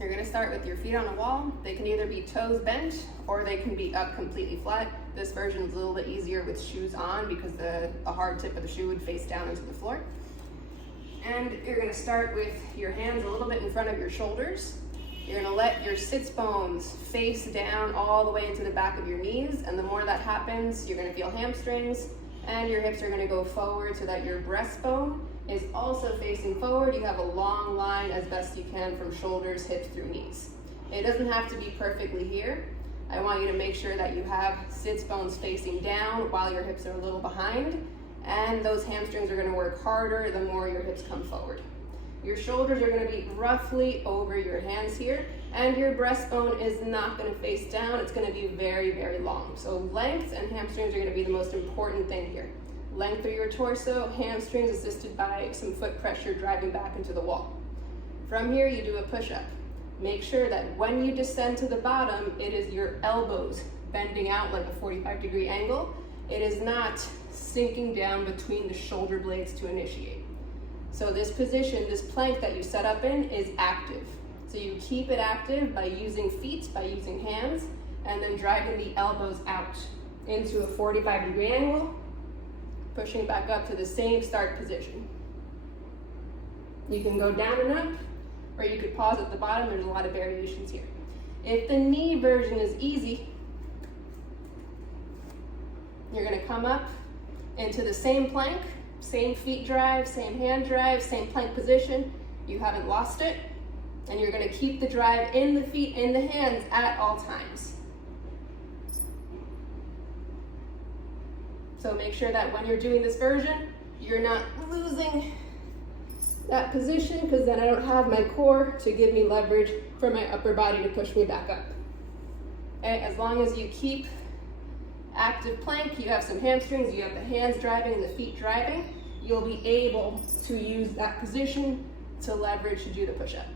You're gonna start with your feet on a wall. They can either be toes bent or they can be up completely flat. This version is a little bit easier with shoes on because the hard tip of the shoe would face down into the floor. And you're gonna start with your hands a little bit in front of your shoulders. You're gonna let your sits bones face down all the way into the back of your knees, and the more that happens, you're gonna feel hamstrings, and your hips are gonna go forward so that your breastbone is also facing forward. You have a long line as best you can from shoulders, hips through knees. It doesn't have to be perfectly here. I want you to make sure that you have sits bones facing down while your hips are a little behind, and those hamstrings are gonna work harder the more your hips come forward. Your shoulders are gonna be roughly over your hands here, and your breastbone is not gonna face down. It's gonna be very, very long. So length and hamstrings are gonna be the most important thing here. Length through your torso, hamstrings assisted by some foot pressure driving back into the wall. From here, you do a push-up. Make sure that when you descend to the bottom, it is your elbows bending out like a 45-degree angle. It is not sinking down between the shoulder blades to initiate. So this position, this plank that you set up in is active. So you keep it active by using feet, by using hands, and then driving the elbows out into a 45-degree angle, pushing back up to the same start position. You can go down and up, or you could pause at the bottom. There's a lot of variations here. If the knee version is easy, you're gonna come up into the same plank, same feet drive, same hand drive, same plank position. You haven't lost it. And you're gonna keep the drive in the feet, in the hands at all times. So make sure that when you're doing this version, you're not losing that position, because then I don't have my core to give me leverage for my upper body to push me back up. Okay? As long as you keep active plank, you have some hamstrings, you have the hands driving and the feet driving, you'll be able to use that position to leverage to do the push-up.